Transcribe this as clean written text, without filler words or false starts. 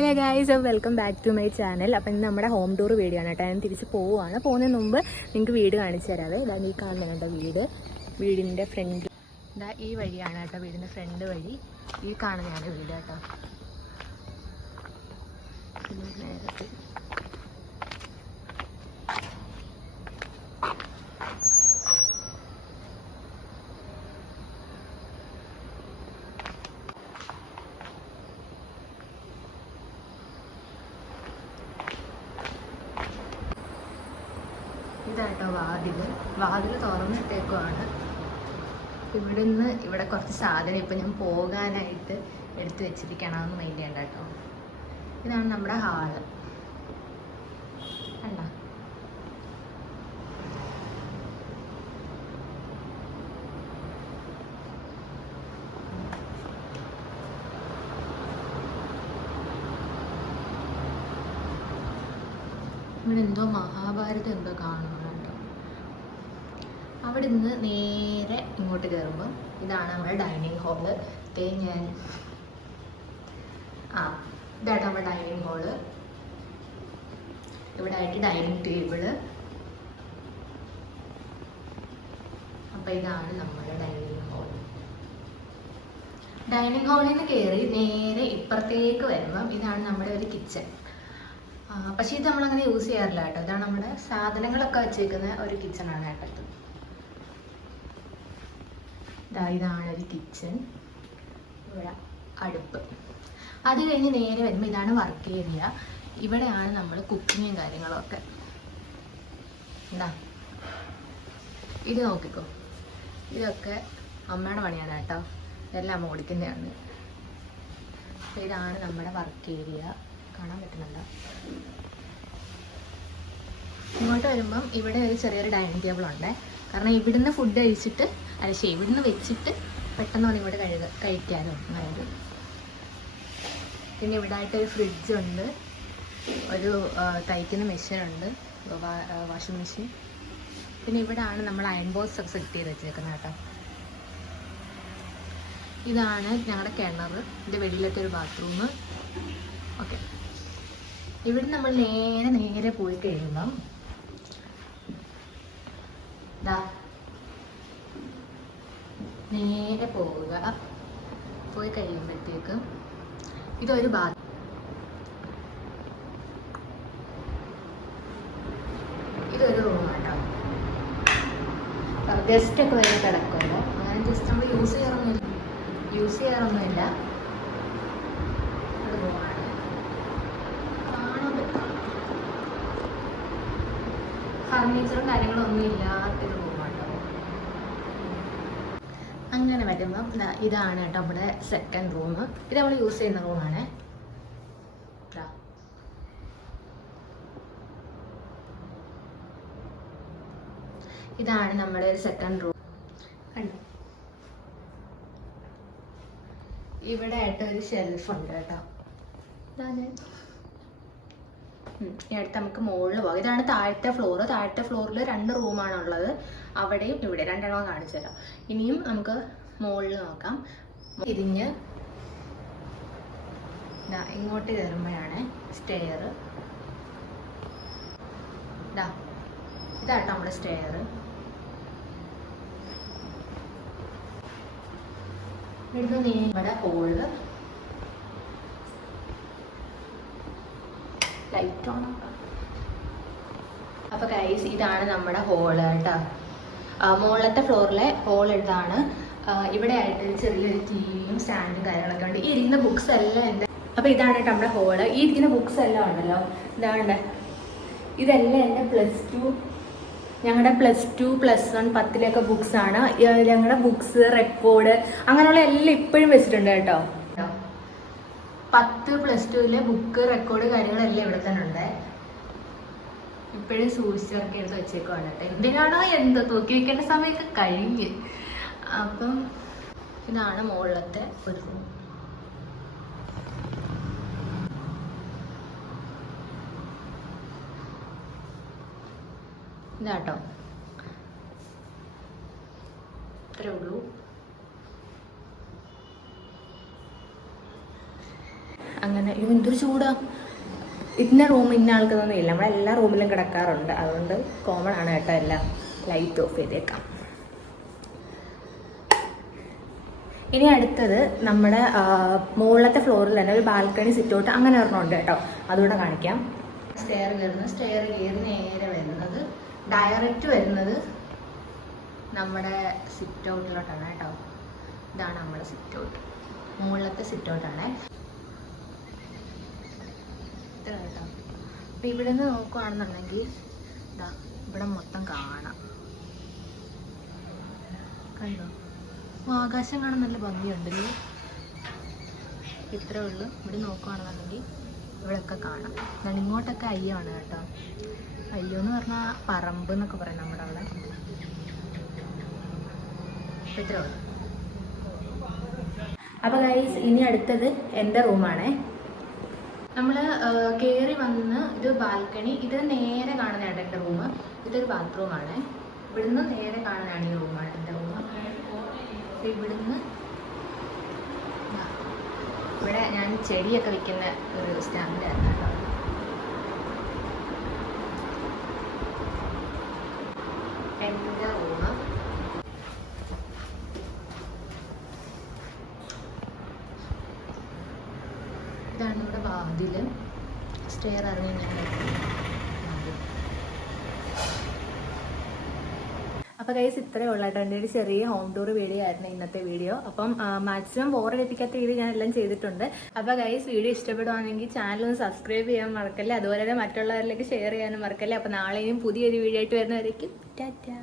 Hello guys, welcome back to my channel. അപ്പം ഇന്ന് നമ്മുടെ ഹോം ടൂർ വീഡിയോ ആണ് കേട്ടോ. ഞാൻ തിരിച്ച് പോവുകയാണ്. പോകുന്നതിന് മുമ്പ് നിങ്ങൾക്ക് വീട് കാണിച്ചു തരാവേ. ഇതാ ഈ കാണുന്ന കേട്ടോ വീടിൻ്റെ ഫ്രണ്ട്. ഇതാ ഈ വഴിയാണ് കേട്ടോ, വീടിൻ്റെ ഫ്രണ്ട് വഴി. ഈ കാണുന്നതാണ് വീട് കേട്ടോ. നേരത്തെ ഇതാട്ടോ വാതിൽ തുറന്നിട്ടേക്കുവാണ്. ഇവിടെ കുറച്ച് സാധനം ഇപ്പം ഞാൻ പോകാനായിട്ട് എടുത്തു വെച്ചിരിക്കണമെന്ന് മൈൻഡ് ചെയ്യണ്ട കേട്ടോ. ഇതാണ് നമ്മുടെ ഹാള് കണ്ട. ഇവിടെ എന്തോ മഹാഭാരതം എന്തോ കാണുന്നുണ്ട്. അവിടെ നിന്ന് നേരെ ഇങ്ങോട്ട് കയറുമ്പം ഇതാണ് നമ്മുടെ ഡൈനിങ് ഹാള്. ഇതാണ് നമ്മുടെ ഡൈനിങ് ഹാള്. ഇവിടെ ആയിട്ട് ഡൈനിങ് ടേബിള്. അപ്പം ഇതാണ് നമ്മുടെ ഡൈനിങ് ഹാൾ. ഡൈനിങ് ഹാളിൽ നിന്ന് കയറി നേരെ ഇപ്പുറത്തേക്ക് വരുമ്പം ഇതാണ് നമ്മുടെ ഒരു കിച്ചൺ. പക്ഷേ ഇത് നമ്മളങ്ങനെ യൂസ് ചെയ്യാറില്ല കേട്ടോ. ഇതാണ് നമ്മുടെ സാധനങ്ങളൊക്കെ വെച്ചേക്കുന്ന ഒരു കിച്ചണാണ് കേട്ടത്. ഇതാണ് ഒരു കിച്ചൺ. ഇവിടെ അടുപ്പ്. അത് കഴിഞ്ഞ് നേരെ വരുമ്പോൾ ഇതാണ് വർക്ക് ഏരിയ. ഇവിടെയാണ് നമ്മൾ കുക്കിങ്ങും കാര്യങ്ങളൊക്കെ. ഇത് നോക്കിക്കോ, ഇതൊക്കെ അമ്മയുടെ പണിയാണ് കേട്ടോ. ഇതെല്ലാം അമ്മ ഓടിക്കുന്നതാണ്. ഇതാണ് നമ്മുടെ വർക്ക് ഏരിയ. കാണാൻ പറ്റുന്നുണ്ടോ? ഇങ്ങോട്ട് വരുമ്പം ഇവിടെ ഒരു ചെറിയൊരു ഡൈനിങ് ടേബിൾ ഉണ്ട്. കാരണം ഇവിടുന്ന് ഫുഡ് കഴിച്ചിട്ട് ഇവിടുന്ന് വെച്ചിട്ട് പെട്ടെന്ന് വന്ന് ഇങ്ങോട്ട് കഴിക്കാനും അതായത്. പിന്നെ ഇവിടെ ആയിട്ടൊരു ഫ്രിഡ്ജുണ്ട്, ഒരു തയ്ക്കുന്ന മെഷീനുണ്ട്, വാഷിംഗ് മെഷീൻ. പിന്നെ ഇവിടെയാണ് നമ്മൾ അയൺ ബോക്സ് ഒക്കെ സെറ്റ് ചെയ്ത് വെച്ചേക്കുന്നത് കേട്ടോ. ഇതാണ് ഞങ്ങളുടെ കിണർ. ഇതിൻ്റെ വെളിയിലത്തെ ഒരു ബാത്റൂം. ഓക്കെ, ഇവിടെ നമ്മൾ നേരെ പോയി കഴിയുമ്പം നേരെ പോവുക. പോയി കഴിയുമ്പോഴത്തേക്ക് ഇതൊരു ഇതൊരു റൂമാട്ടോ. ഗസ്റ്റ് ഒക്കെ വരെ കിടക്കുമല്ലോ. അങ്ങനെ ജസ്റ്റ് നമ്മൾ യൂസ് ചെയ്യാറൊന്നുമില്ല. അത് റൂമാണ്. കാണാൻ പറ്റും. ഫർണിച്ചറും കാര്യങ്ങളും ഒന്നും ഇല്ലാത്തൊരു റൂമാട്ടോ. അങ്ങനെ വരുമ്പം ഇതാണ് കേട്ടോ നമ്മുടെ സെക്കൻഡ് റൂം. ഇത് നമ്മൾ യൂസ് ചെയ്യുന്ന റൂമാണ്. ഇതാണ് നമ്മുടെ ഒരു സെക്കൻഡ് റൂം. കണ്ടോ, ഇവിടെ ആയിട്ട് ഒരു ഷെൽഫുണ്ട് കേട്ടോ. ഈ അടുത്ത് നമുക്ക് മുകളിൽ പോകാം. ഇതാണ് താഴത്തെ ഫ്ലോർ. താഴത്തെ ഫ്ലോറിൽ 2 റൂമാണുള്ളത്. അവിടെയും ഇവിടെ 2 എണ്ണം കാണിച്ചു തരാം. ഇനിയും നമുക്ക് മുകളിൽ നോക്കാം. തിരിഞ്ഞ് ഇങ്ങോട്ട് കയറുമ്പോഴാണ് സ്റ്റെയർ. ഇതാട്ടോ നമ്മുടെ സ്റ്റെയർ. ഇവിടുന്ന് ഇവിടെ ഹോള്. Light on. അപ്പോൾ ഗൈസ്, ഇതാണ് നമ്മുടെ ഹോള് കേട്ടോ. മുകളിലത്തെ ഫ്ലോറിലെ ഹോൾ ഇതാണ്. ഇവിടെ ആയിട്ട് ചെറിയൊരു ടിവിയും സ്റ്റാൻഡും കാര്യങ്ങളൊക്കെ ഉണ്ട്. ഈ ഇരിക്കുന്ന ബുക്സ് എല്ലാം ഉണ്ട്. അപ്പോൾ ഇതാണ് കേട്ടോ നമ്മുടെ ഹോള്. ഈ ഇരിക്കുന്ന ബുക്സ് എല്ലാം ഉണ്ടല്ലോ. ഇതെല്ലാം എൻ്റെ ഞങ്ങളുടെ +2, +1, 10 ബുക്സാണ്. ഞങ്ങളുടെ ബുക്സ്, റെക്കോർഡ് അങ്ങനെയുള്ള എല്ലാം ഇപ്പോഴും വെച്ചിട്ടുണ്ട് കേട്ടോ. 10, +2 ബുക്ക്, റെക്കോർഡ് കാര്യങ്ങളെല്ലാം ഇവിടെ തന്നെ ഉണ്ട്. ഇപ്പോഴും സൂക്ഷിച്ചിറക്കി എടുത്ത് വെച്ചേക്കുവാണ് കേട്ടോ. എന്തിനാണോ എന്തോ തൂക്കി വെക്കേണ്ട സമയമൊക്കെ കഴിഞ്ഞ്. അപ്പം ഇതാണ് മുകളിലത്തെ ഒരു റൂം. ഇതാട്ടോ, ഇത്രേ ഉള്ളൂ. അങ്ങനെ എന്തൊരു ചൂടാ. ഇന്ന റൂം ഇന്ന ആൾക്കൊന്നും ഇല്ല, നമ്മളെല്ലാ റൂമിലും കിടക്കാറുണ്ട്. അതുകൊണ്ട് കോമൺ ആണ് കേട്ടോ എല്ലാം. ലൈറ്റ് ഓഫ് ചെയ്തേക്കാം. ഇനി അടുത്തത് നമ്മുടെ മുകളിലത്തെ ഫ്ലോറിൽ തന്നെ ഒരു ബാൽക്കണി സിറ്റൗട്ട് അങ്ങനെ ഒരെണ്ണമുണ്ട് കേട്ടോ. അതുകൂടെ കാണിക്കാം. സ്റ്റെയർ കയറി നേരെ വരുന്നത് ഡയറക്റ്റ് വരുന്നത് നമ്മുടെ സിറ്റൗട്ടിലോട്ടാണ് കേട്ടോ. ഇതാണ് നമ്മുടെ സിറ്റൗട്ട്, മുകളിലത്തെ സിറ്റൗട്ടാണ് ഇത്ര കേട്ടോ. അപ്പം ഇവിടെ നിന്ന് നോക്കുകയാണെന്നുണ്ടെങ്കിൽ ഇതാ ഇവിടെ മൊത്തം കാണാം. കണ്ടോ, ആകാശം കാണാൻ നല്ല ഭംഗിയുണ്ടല്ലേ. ഇത്രേ ഉള്ളൂ. ഇവിടെ നോക്കുകയാണെന്നുണ്ടെങ്കിൽ ഇവിടെയൊക്കെ കാണാം. എന്നാൽ ഇങ്ങോട്ടൊക്കെ അയ്യാണ് കേട്ടോ. അയ്യോ എന്ന് പറഞ്ഞാൽ പറമ്പ് എന്നൊക്കെ പറയാം നമ്മുടെ അവിടെ. ഇത്രേ ഉള്ളൂ. അപ്പോൾ ഗൈസ്, ഇനി അടുത്തത് എൻ്റെ റൂമാണേ. നമ്മൾ കയറി വന്ന് ഇത് ബാൽക്കണി, ഇത് നേരെ കാണുന്നതാണ് എൻ്റെ റൂം. ഇതൊരു ബാത്റൂമാണ്. ഇവിടുന്ന് നേരെ കാണുന്നതാണ് ഈ റൂമാണ് എൻ്റെ റൂം. ഇവിടുന്ന് ഇവിടെ ഞാൻ ചെടിയൊക്കെ വെക്കുന്ന ഒരു സ്റ്റാൻഡായിരുന്നു കേട്ടോ. എൻ്റെ റൂം ഇതാണ്. ഇവിടെ വാതില്, സ്റ്റെയർ ഇറങ്ങി ഞാൻ. അപ്പോൾ ഗൈസ്, ഇത്രയേ ഉള്ളൂ കേട്ടോ. എൻ്റെ ഒരു ചെറിയ ഹോം ടൂർ വീഡിയോ ആയിരുന്നു ഇന്നത്തെ വീഡിയോ. അപ്പം മാക്സിമം ബോറടിപ്പിക്കാത്ത രീതി ഞാൻ എല്ലാം ചെയ്തിട്ടുണ്ട്. അപ്പോൾ ഗൈസ്, വീഡിയോ ഇഷ്ടപ്പെടുവാണെങ്കിൽ ചാനൽ ഒന്ന് സബ്സ്ക്രൈബ് ചെയ്യാൻ മറക്കല്ലേ. അതുപോലെ തന്നെ മറ്റുള്ളവരിലേക്ക് ഷെയർ ചെയ്യാനും മറക്കല്ലേ. അപ്പോൾ നാളെയും പുതിയൊരു വീഡിയോ ആയിട്ട് വരുന്നവരേക്കും ടാറ്റാ.